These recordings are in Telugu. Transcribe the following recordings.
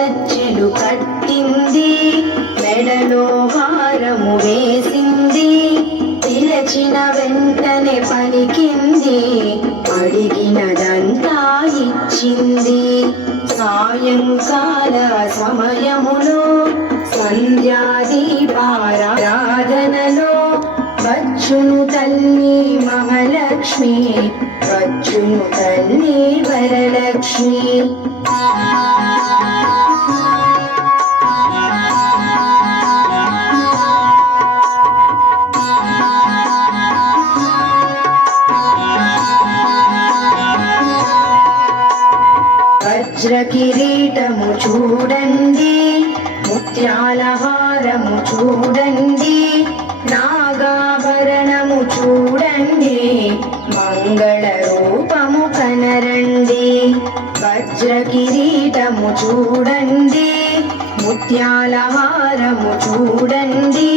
గజ్జెలు కట్టింది. మెడలో భారము వేసింది. పిలచిన వెంటనే పలికింది. అడిగినదంతా ఇచ్చింది. సాయంకాల సమయములో సంధ్యాదీపారాధనలో బచ్చును తల్లి మహలక్ష్మి బచ్చును తల్లి వరలక్ష్మి. వజ్రకిరీటము చూడండి ముత్యాలహారము చూడండి నాగాభరణము చూడండి మంగళ రూపము కనరండి వజ్రకిరీటము చూడండి ముత్యాలహారము చూడండి.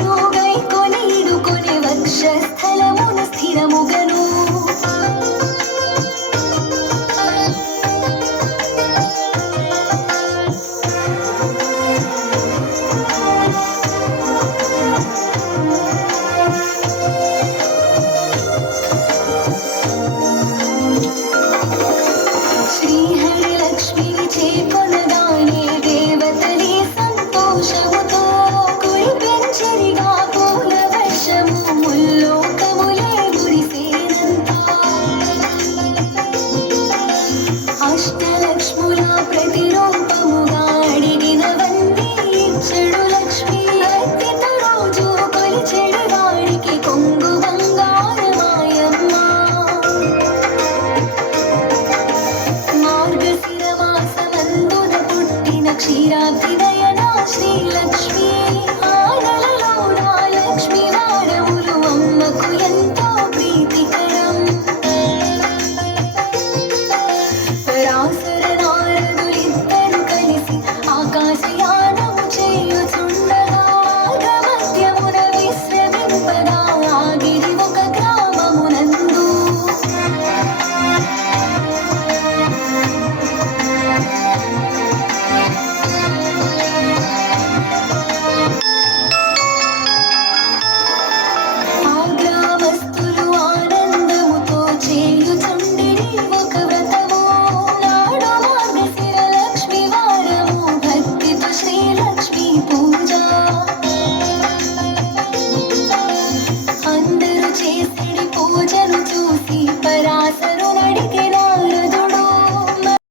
you. श्रीलक्ष्मी